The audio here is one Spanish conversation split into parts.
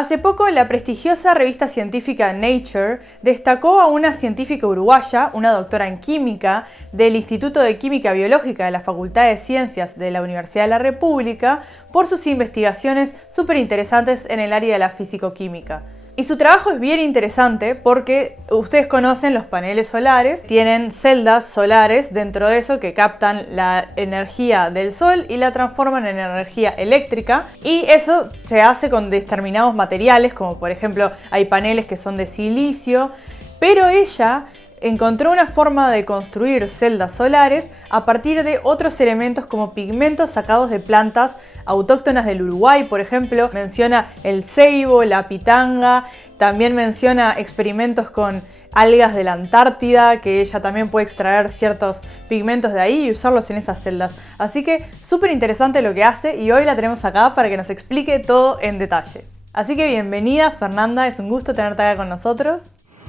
Hace poco, la prestigiosa revista científica Nature destacó a una científica uruguaya, una doctora en química del Instituto de Química Biológica de la Facultad de Ciencias de la Universidad de la República, por sus investigaciones súper interesantes en el área de la físico-química. Y su trabajo es bien interesante porque ustedes conocen los paneles solares, tienen celdas solares dentro de eso que captan la energía del sol y la transforman en energía eléctrica, y eso se hace con determinados materiales, como por ejemplo hay paneles que son de silicio, pero ella encontró una forma de construir celdas solares a partir de otros elementos como pigmentos sacados de plantas autóctonas del Uruguay. Por ejemplo, menciona el ceibo, la pitanga, también menciona experimentos con algas de la Antártida, que ella también puede extraer ciertos pigmentos de ahí y usarlos en esas celdas. Así que súper interesante lo que hace, y hoy la tenemos acá para que nos explique todo en detalle. Así que bienvenida, Fernanda, es un gusto tenerte acá con nosotros.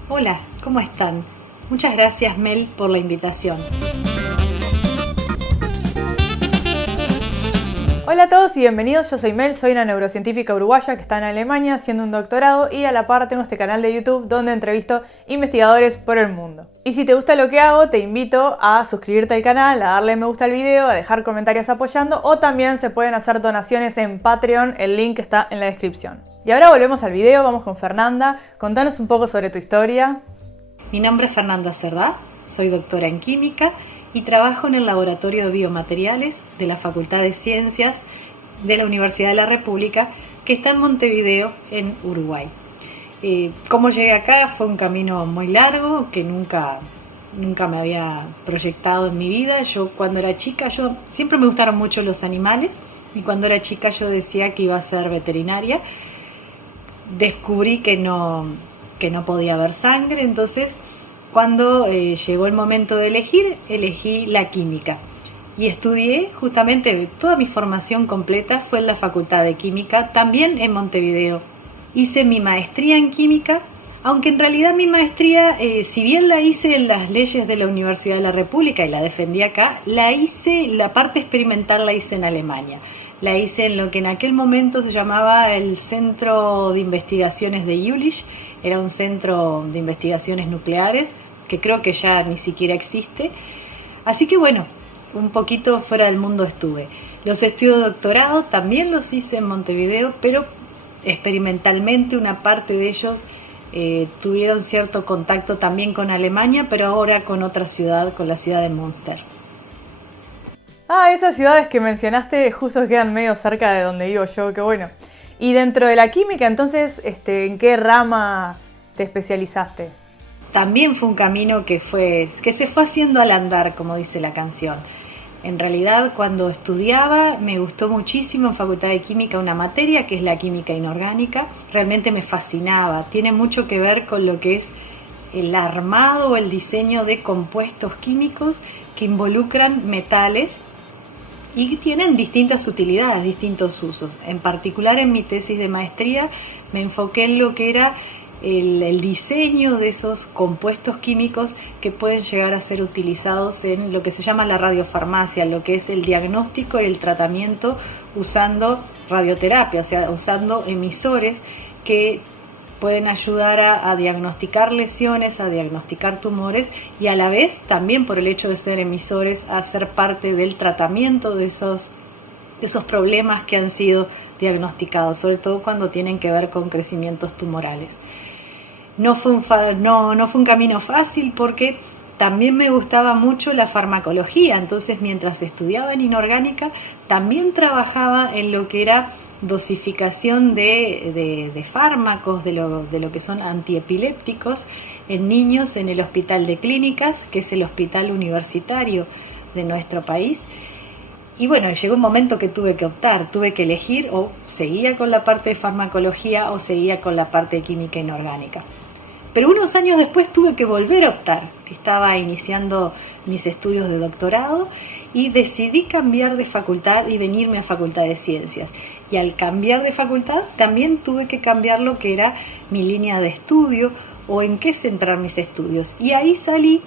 Hola, ¿cómo están? Muchas gracias, Mel, por la invitación. Hola a todos y bienvenidos, yo soy Mel, soy una neurocientífica uruguaya que está en Alemania haciendo un doctorado, y a la par tengo este canal de YouTube donde entrevisto investigadores por el mundo. Y si te gusta lo que hago, te invito a suscribirte al canal, a darle me gusta al video, a dejar comentarios apoyando, o también se pueden hacer donaciones en Patreon, el link está en la descripción. Y ahora volvemos al video, vamos con Fernanda, contanos un poco sobre tu historia. Mi nombre es Fernanda Cerdá, soy doctora en química y trabajo en el Laboratorio de Biomateriales de la Facultad de Ciencias de la Universidad de la República, que está en Montevideo, en Uruguay. Cómo llegué acá fue un camino muy largo que nunca me había proyectado en mi vida. Yo cuando era chica, siempre me gustaron mucho los animales, y cuando era chica yo decía que iba a ser veterinaria. Descubrí que no podía haber sangre, entonces cuando llegó el momento de elegí la química y estudié justamente, toda mi formación completa fue en la Facultad de Química, también en Montevideo. Hice mi maestría en química, aunque en realidad mi maestría, si bien la hice en las leyes de la Universidad de la República y la defendí acá, la parte experimental la hice en Alemania. La hice en lo que en aquel momento se llamaba el Centro de Investigaciones de Jülich. Era un centro de investigaciones nucleares que creo que ya ni siquiera existe. Así que bueno, un poquito fuera del mundo estuve. Los estudios de doctorado también los hice en Montevideo, pero experimentalmente una parte de ellos tuvieron cierto contacto también con Alemania, pero ahora con otra ciudad, con la ciudad de Münster. Esas ciudades que mencionaste justo quedan medio cerca de donde vivo yo, qué bueno. Y dentro de la química, entonces, ¿en qué rama te especializaste? También fue un camino que se fue haciendo al andar, como dice la canción. En realidad, cuando estudiaba, me gustó muchísimo en Facultad de Química una materia que es la química inorgánica. Realmente me fascinaba. Tiene mucho que ver con lo que es el armado o el diseño de compuestos químicos que involucran metales y tienen distintas utilidades, distintos usos. En particular, en mi tesis de maestría me enfoqué en lo que era el diseño de esos compuestos químicos que pueden llegar a ser utilizados en lo que se llama la radiofarmacia, lo que es el diagnóstico y el tratamiento usando radioterapia, o sea, usando emisores que pueden ayudar a diagnosticar lesiones, a diagnosticar tumores, y a la vez también por el hecho de ser emisores a ser parte del tratamiento de esos problemas que han sido diagnosticados, sobre todo cuando tienen que ver con crecimientos tumorales. No fue un camino fácil porque también me gustaba mucho la farmacología, entonces mientras estudiaba en inorgánica también trabajaba en lo que era dosificación de fármacos, de lo que son antiepilépticos en niños en el Hospital de Clínicas, que es el hospital universitario de nuestro país. Y bueno, llegó un momento que tuve que elegir, o seguía con la parte de farmacología o seguía con la parte de química inorgánica. Pero unos años después tuve que volver a optar. Estaba iniciando mis estudios de doctorado y decidí cambiar de facultad y venirme a Facultad de Ciencias. Y al cambiar de facultad también tuve que cambiar lo que era mi línea de estudio o en qué centrar mis estudios. Y ahí salí,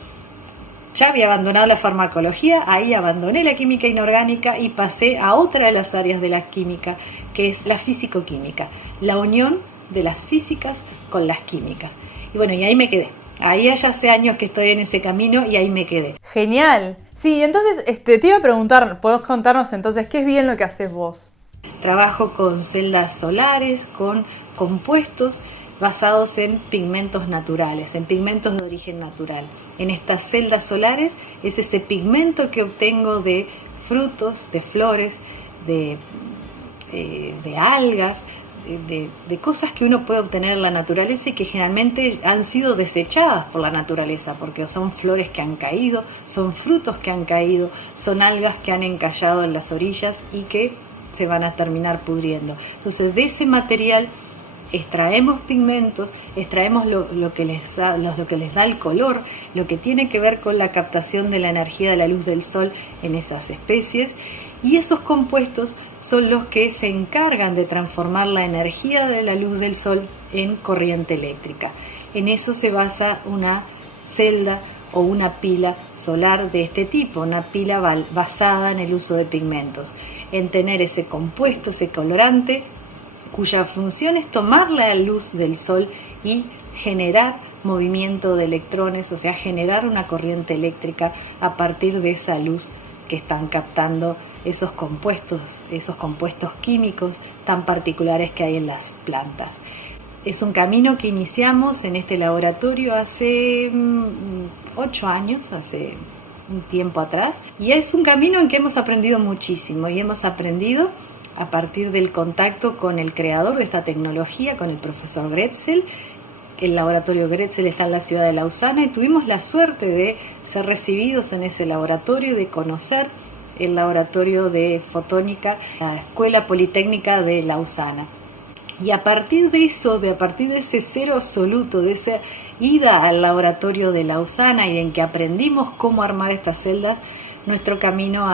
ya había abandonado la farmacología, ahí abandoné la química inorgánica y pasé a otra de las áreas de la química, que es la físico-química, la unión de las físicas con las químicas. Y bueno, y ahí me quedé. Ahí ya hace años que estoy en ese camino y ahí me quedé. Genial. Sí, entonces te iba a preguntar, ¿podés contarnos entonces qué es bien lo que haces vos? Trabajo con celdas solares, con compuestos basados en pigmentos naturales, en pigmentos de origen natural. En estas celdas solares es ese pigmento que obtengo de frutos, de flores, de algas, de cosas que uno puede obtener en la naturaleza y que generalmente han sido desechadas por la naturaleza, porque son flores que han caído, son frutos que han caído, son algas que han encallado en las orillas y que se van a terminar pudriendo. Entonces, de ese material extraemos pigmentos, extraemos lo que les da el color, lo que tiene que ver con la captación de la energía de la luz del sol en esas especies, y esos compuestos son los que se encargan de transformar la energía de la luz del sol en corriente eléctrica. En eso se basa una celda o una pila solar de este tipo, una pila basada en el uso de pigmentos, en tener ese compuesto, ese colorante, cuya función es tomar la luz del sol y generar movimiento de electrones, o sea, generar una corriente eléctrica a partir de esa luz que están captando esos compuestos químicos tan particulares que hay en las plantas. Es un camino que iniciamos en este laboratorio hace 8 años, hace un tiempo atrás, y es un camino en que hemos aprendido muchísimo, y hemos aprendido a partir del contacto con el creador de esta tecnología, con el profesor Grätzel. El laboratorio Grätzel está en la ciudad de Lausana y tuvimos la suerte de ser recibidos en ese laboratorio y de conocer el laboratorio de fotónica, la Escuela Politécnica de Lausana. Y a partir de eso, a partir de ese cero absoluto, de esa ida al laboratorio de Lausana y en que aprendimos cómo armar estas celdas, nuestro camino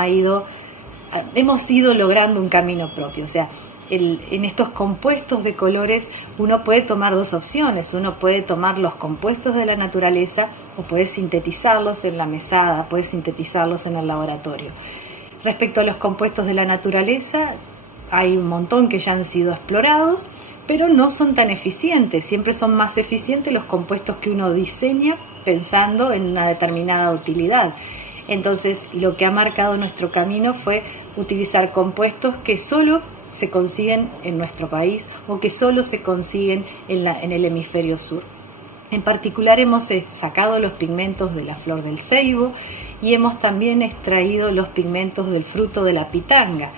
hemos ido logrando un camino propio. O sea, en estos compuestos de colores uno puede tomar dos opciones. Uno puede tomar los compuestos de la naturaleza o puede sintetizarlos en la mesada, puede sintetizarlos en el laboratorio. Respecto a los compuestos de la naturaleza, hay un montón que ya han sido explorados, pero no son tan eficientes. Siempre son más eficientes los compuestos que uno diseña pensando en una determinada utilidad. Entonces, lo que ha marcado nuestro camino fue utilizar compuestos que solo se consiguen en nuestro país o que solo se consiguen en el hemisferio sur. En particular hemos sacado los pigmentos de la flor del ceibo y hemos también extraído los pigmentos del fruto de la pitanga.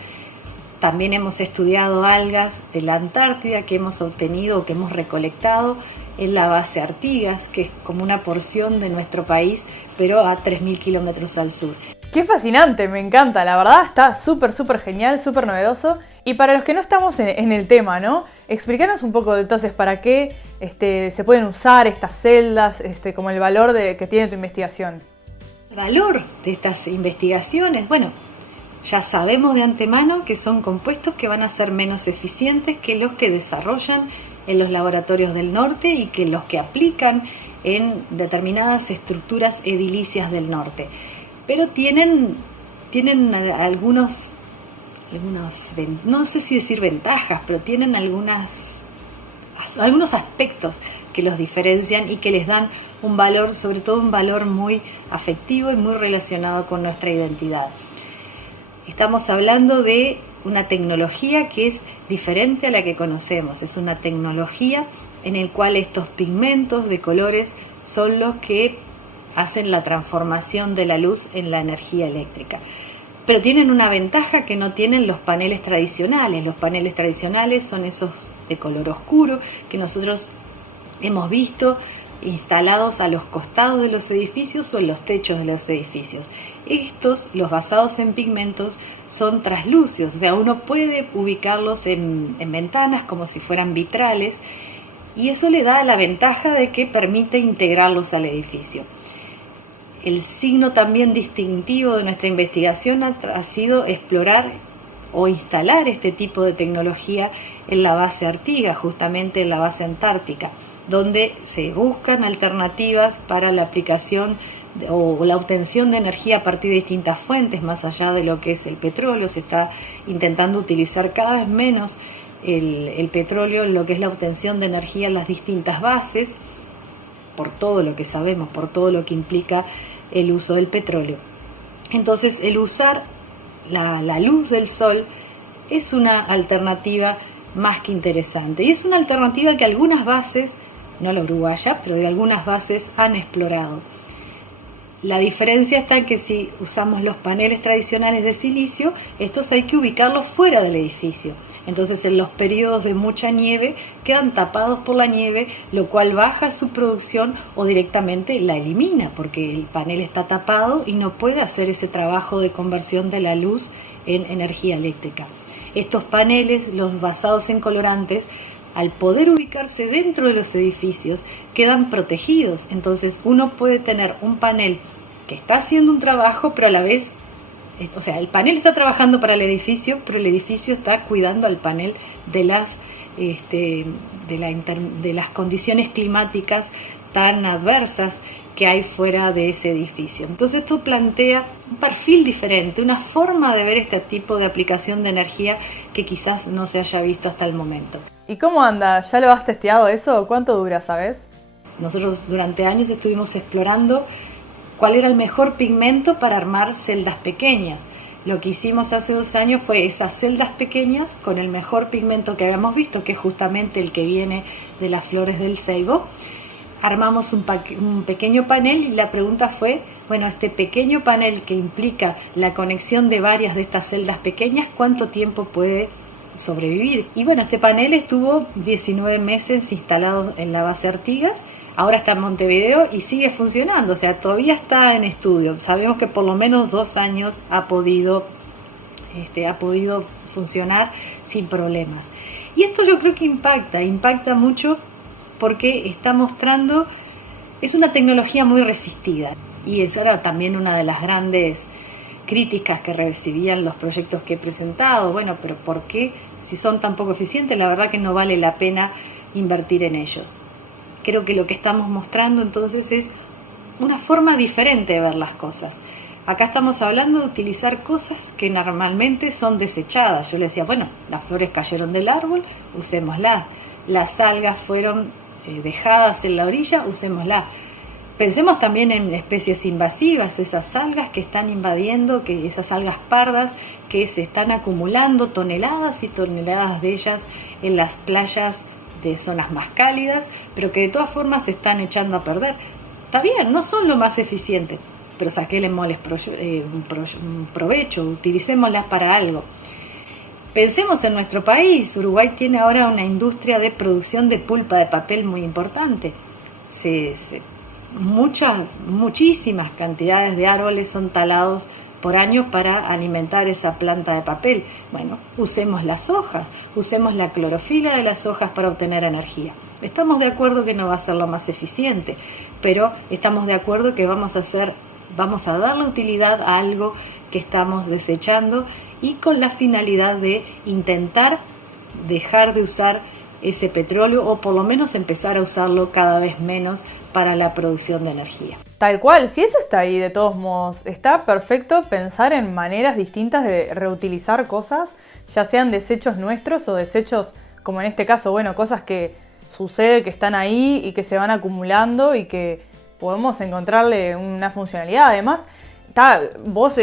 También hemos estudiado algas de la Antártida que hemos obtenido o que hemos recolectado en la base Artigas, que es como una porción de nuestro país, pero a 3.000 kilómetros al sur. ¡Qué fascinante! Me encanta, la verdad está súper genial, súper novedoso. Y para los que no estamos en el tema, ¿no? Explícanos un poco entonces para qué se pueden usar estas celdas, como el valor que tiene tu investigación. El valor de estas investigaciones, bueno, ya sabemos de antemano que son compuestos que van a ser menos eficientes que los que desarrollan en los laboratorios del norte y que los que aplican en determinadas estructuras edilicias del norte. Pero tienen algunos, no sé si decir ventajas, pero tienen algunos aspectos que los diferencian y que les dan un valor, sobre todo un valor muy afectivo y muy relacionado con nuestra identidad. Estamos hablando de una tecnología que es diferente a la que conocemos. Es una tecnología en la cual estos pigmentos de colores son los que hacen la transformación de la luz en la energía eléctrica. Pero tienen una ventaja que no tienen los paneles tradicionales. Los paneles tradicionales son esos de color oscuro que nosotros hemos visto instalados a los costados de los edificios o en los techos de los edificios. Estos, los basados en pigmentos, son translúcidos, o sea, uno puede ubicarlos en ventanas como si fueran vitrales y eso le da la ventaja de que permite integrarlos al edificio. El signo también distintivo de nuestra investigación ha sido explorar o instalar este tipo de tecnología en la base Artigas, justamente en la base antártica, donde se buscan alternativas para la aplicación o la obtención de energía a partir de distintas fuentes, más allá de lo que es el petróleo. Se está intentando utilizar cada vez menos el petróleo en lo que es la obtención de energía en las distintas bases, por todo lo que sabemos, por todo lo que implica el uso del petróleo. Entonces, el usar la luz del sol es una alternativa más que interesante, y es una alternativa que algunas bases, no la uruguaya, pero de algunas bases han explorado. La diferencia está en que si usamos los paneles tradicionales de silicio, estos hay que ubicarlos fuera del edificio. Entonces, en los periodos de mucha nieve quedan tapados por la nieve, lo cual baja su producción o directamente la elimina, porque el panel está tapado y no puede hacer ese trabajo de conversión de la luz en energía eléctrica. Estos paneles, los basados en colorantes, al poder ubicarse dentro de los edificios, quedan protegidos. Entonces, uno puede tener un panel que está haciendo un trabajo, pero a la vez, o sea, el panel está trabajando para el edificio, pero el edificio está cuidando al panel de las condiciones climáticas tan adversas que hay fuera de ese edificio. Entonces, esto plantea un perfil diferente, una forma de ver este tipo de aplicación de energía que quizás no se haya visto hasta el momento. ¿Y cómo anda? ¿Ya lo has testeado eso? ¿Cuánto dura, sabes? Nosotros durante años estuvimos explorando cuál era el mejor pigmento para armar celdas pequeñas. Lo que hicimos hace 2 años fue esas celdas pequeñas con el mejor pigmento que habíamos visto, que es justamente el que viene de las flores del ceibo. Armamos un pequeño panel y la pregunta fue, bueno, este pequeño panel que implica la conexión de varias de estas celdas pequeñas, ¿cuánto tiempo puede sobrevivir? Y bueno, este panel estuvo 19 meses instalado en la base Artigas, ahora está en Montevideo y sigue funcionando, o sea, todavía está en estudio. Sabemos que por lo menos 2 años ha podido funcionar sin problemas. Y esto yo creo que impacta mucho, porque está mostrando, es una tecnología muy resistida, y esa era también una de las grandes críticas que recibían los proyectos que he presentado. Bueno, pero ¿por qué? Si son tan poco eficientes, la verdad que no vale la pena invertir en ellos. Creo que lo que estamos mostrando entonces es una forma diferente de ver las cosas. Acá estamos hablando de utilizar cosas que normalmente son desechadas. Yo le decía, bueno, las flores cayeron del árbol, usémoslas. Las algas fueron dejadas en la orilla, usémoslas. Pensemos también en especies invasivas, esas algas que están invadiendo, que esas algas pardas que se están acumulando, toneladas y toneladas de ellas en las playas de zonas más cálidas, pero que de todas formas se están echando a perder. Está bien, no son lo más eficientes, pero saquémosles un provecho, utilicémoslas para algo. Pensemos en nuestro país. Uruguay tiene ahora una industria de producción de pulpa de papel muy importante. Muchísimas cantidades de árboles son talados por año para alimentar esa planta de papel. Bueno, usemos las hojas, usemos la clorofila de las hojas para obtener energía. Estamos de acuerdo que no va a ser lo más eficiente, pero estamos de acuerdo que vamos a darle utilidad a algo que estamos desechando, y con la finalidad de intentar dejar de usar ese petróleo, o por lo menos empezar a usarlo cada vez menos para la producción de energía. Tal cual, si eso está ahí de todos modos, está perfecto pensar en maneras distintas de reutilizar cosas, ya sean desechos nuestros o desechos, como en este caso, bueno, cosas que sucede, que están ahí y que se van acumulando y que podemos encontrarle una funcionalidad. Además, vos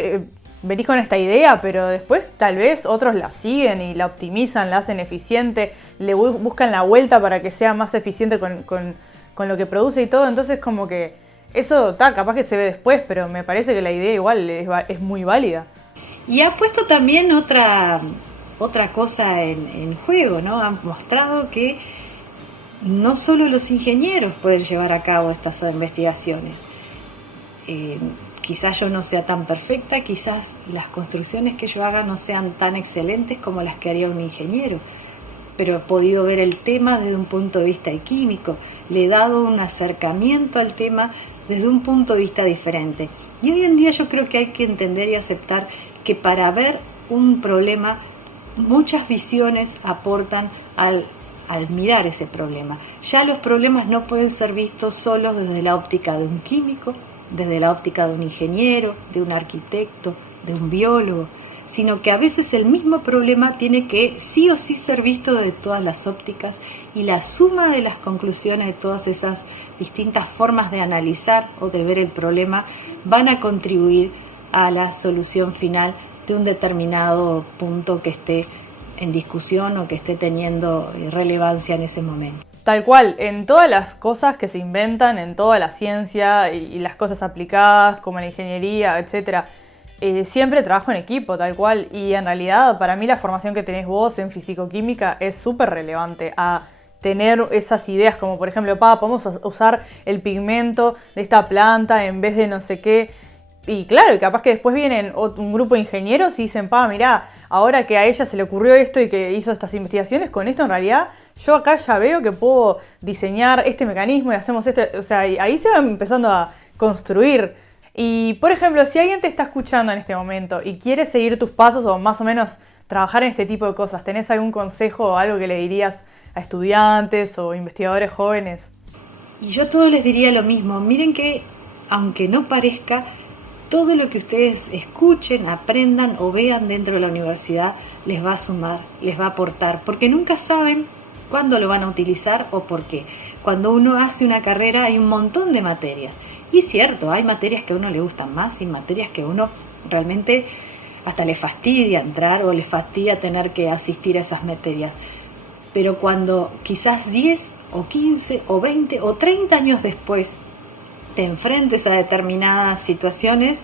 venís con esta idea, pero después tal vez otros la siguen y la optimizan, la hacen eficiente, le buscan la vuelta para que sea más eficiente con lo que produce y todo. Entonces, como que eso capaz que se ve después, pero me parece que la idea igual es muy válida. Y ha puesto también otra cosa en juego, ¿no? Han mostrado que no solo los ingenieros pueden llevar a cabo estas investigaciones. Quizás yo no sea tan perfecta, quizás las construcciones que yo haga no sean tan excelentes como las que haría un ingeniero, pero he podido ver el tema desde un punto de vista químico, le he dado un acercamiento al tema desde un punto de vista diferente. Y hoy en día yo creo que hay que entender y aceptar que para ver un problema, muchas visiones aportan al mirar ese problema. Ya los problemas no pueden ser vistos solo desde la óptica de un químico, desde la óptica de un ingeniero, de un arquitecto, de un biólogo, sino que a veces el mismo problema tiene que sí o sí ser visto desde todas las ópticas, y la suma de las conclusiones de todas esas distintas formas de analizar o de ver el problema van a contribuir a la solución final de un determinado punto que esté en discusión o que esté teniendo relevancia en ese momento. Tal cual, en todas las cosas que se inventan, en toda la ciencia y las cosas aplicadas, como la ingeniería, etc., siempre trabajo en equipo, tal cual. Y en realidad, para mí la formación que tenés vos en fisicoquímica es súper relevante a tener esas ideas, como por ejemplo, podemos usar el pigmento de esta planta en vez de no sé qué. Y claro, y capaz que después vienen un grupo de ingenieros y dicen, mirá, ahora que a ella se le ocurrió esto y que hizo estas investigaciones, con esto en realidad yo acá ya veo que puedo diseñar este mecanismo y hacemos esto. O sea, y ahí se va empezando a construir. Y por ejemplo, si alguien te está escuchando en este momento y quiere seguir tus pasos o más o menos trabajar en este tipo de cosas, ¿tenés algún consejo o algo que le dirías a estudiantes o investigadores jóvenes? Y yo a todos les diría lo mismo. Miren que, aunque no parezca, todo lo que ustedes escuchen, aprendan o vean dentro de la universidad les va a sumar, les va a aportar, porque nunca saben cuándo lo van a utilizar o por qué. Cuando uno hace una carrera hay un montón de materias. Y es cierto, hay materias que a uno le gustan más y materias que a uno realmente hasta le fastidia entrar o le fastidia tener que asistir a esas materias. Pero cuando quizás 10 o 15 o 20 o 30 años después te enfrentes a determinadas situaciones,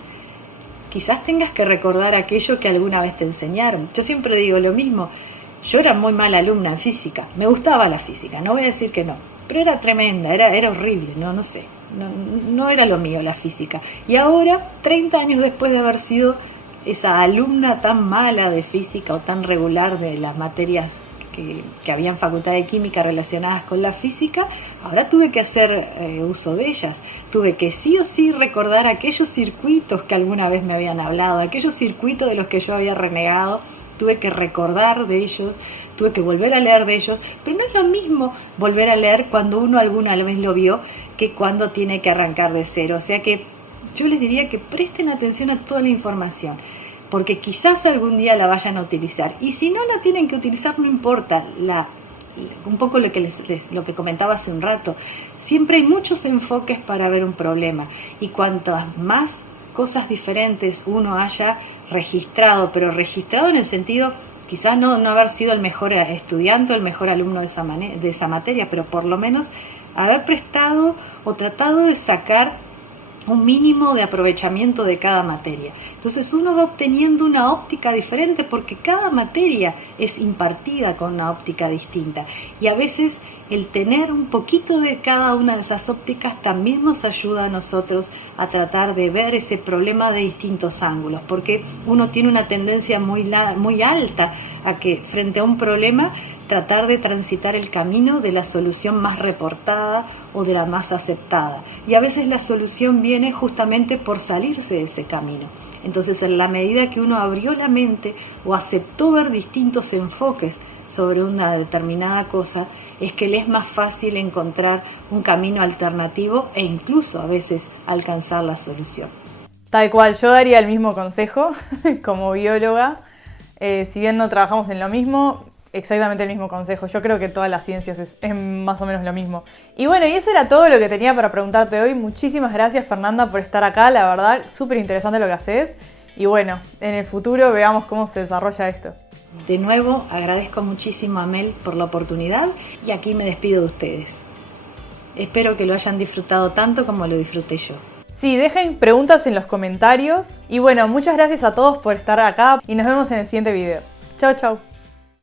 quizás tengas que recordar aquello que alguna vez te enseñaron. Yo siempre digo lo mismo, yo era muy mala alumna en física, me gustaba la física, no voy a decir que no, pero era tremenda, era horrible, no sé, no era lo mío la física. Y ahora, 30 años después de haber sido esa alumna tan mala de física o tan regular de las materias que había en Facultad de Química relacionadas con la física, ahora tuve que hacer uso de ellas. Tuve que sí o sí recordar aquellos circuitos que alguna vez me habían hablado, aquellos circuitos de los que yo había renegado, tuve que recordar de ellos, tuve que volver a leer de ellos, pero no es lo mismo volver a leer cuando uno alguna vez lo vio que cuando tiene que arrancar de cero. O sea que yo les diría que presten atención a toda la información, porque quizás algún día la vayan a utilizar, y si no la tienen que utilizar no importa. Un poco lo que comentaba hace un rato, siempre hay muchos enfoques para ver un problema, y cuantas más cosas diferentes uno haya registrado, pero registrado en el sentido quizás no haber sido el mejor estudiante o el mejor alumno de esa materia, pero por lo menos haber prestado o tratado de sacar un mínimo de aprovechamiento de cada materia. Entonces uno va obteniendo una óptica diferente porque cada materia es impartida con una óptica distinta, y a veces el tener un poquito de cada una de esas ópticas también nos ayuda a nosotros a tratar de ver ese problema de distintos ángulos, porque uno tiene una tendencia muy alta a que frente a un problema tratar de transitar el camino de la solución más reportada o de la más aceptada, y a veces la solución viene justamente por salirse de ese camino. Entonces, en la medida que uno abrió la mente o aceptó ver distintos enfoques sobre una determinada cosa, es que le es más fácil encontrar un camino alternativo e incluso a veces alcanzar la solución. Tal cual, yo daría el mismo consejo como bióloga. Si bien no trabajamos en lo mismo, exactamente el mismo consejo. Yo creo que todas las ciencias es más o menos lo mismo. Y bueno, y eso era todo lo que tenía para preguntarte hoy. Muchísimas gracias, Fernanda, por estar acá. La verdad, súper interesante lo que haces. Y bueno, en el futuro veamos cómo se desarrolla esto. De nuevo, agradezco muchísimo a Mel por la oportunidad, y aquí me despido de ustedes. Espero que lo hayan disfrutado tanto como lo disfruté yo. Sí, dejen preguntas en los comentarios. Y bueno, muchas gracias a todos por estar acá y nos vemos en el siguiente video. Chau, chau.